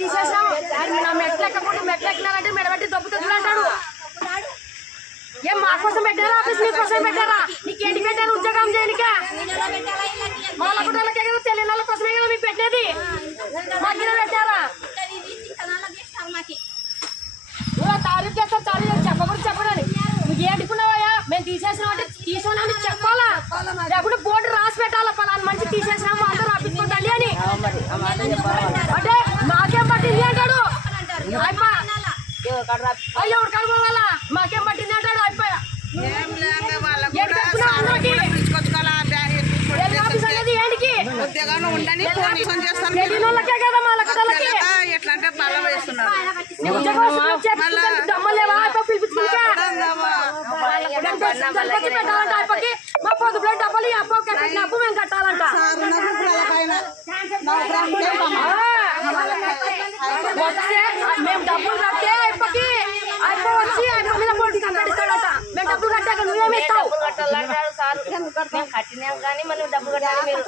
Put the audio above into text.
తీసేసాము ఆయన నా మెట్లు ఎక్కకుండా మెట్లు ఎక్కినారంటే మెడబెట్టి దొబ్బుతుంది అంటాడు. ఏం మా కోసం పెట్టారా? ఆఫీస్ మీ కోసం పెట్టారా? నీకు ఏంటి పెట్టారు ఉద్యోగం చేయనికే? మా లక్కడోళ్ళకే కదా తెలియని వాళ్ళ కోసమే కదా మీకు పెట్టేది? మాకు పెట్టారా? తారీఫ్ చేస్తారు తారీఫ్ చెప్పకూడదు చెప్పకూడదు నువ్వు ఏడుకున్నావయ్యా? మేము తీసేసినామంటే తీసామని చెప్పాలా? లేకుంటే బోర్డు రాసి పెట్టాలా? పలానా మంచి తీసేసినాము అందరూ రాపించుకోండి అని. చేస్తాను తెలియని వాళ్ళకే కదా మా లెక్కలకి తెలియక ఎట్లా అంటే బల్ల వేస్తున్నారు నీ ఉద్యోగం వస్తుంది, చేపించుకోవడానికి దమ్మలేవా అయిపో పిలిపించుకుంటే దానికొచ్చి పెట్టాలంట అయిపోకి మా పొదుపులో డబ్బులు ఈ అప్పు కట్టిన అప్పు మేము కట్టాలంట ఆ, వస్తే మేము డబ్బులు కట్టినాం కానీ మనం డబ్బు కట్టాలి మీరు.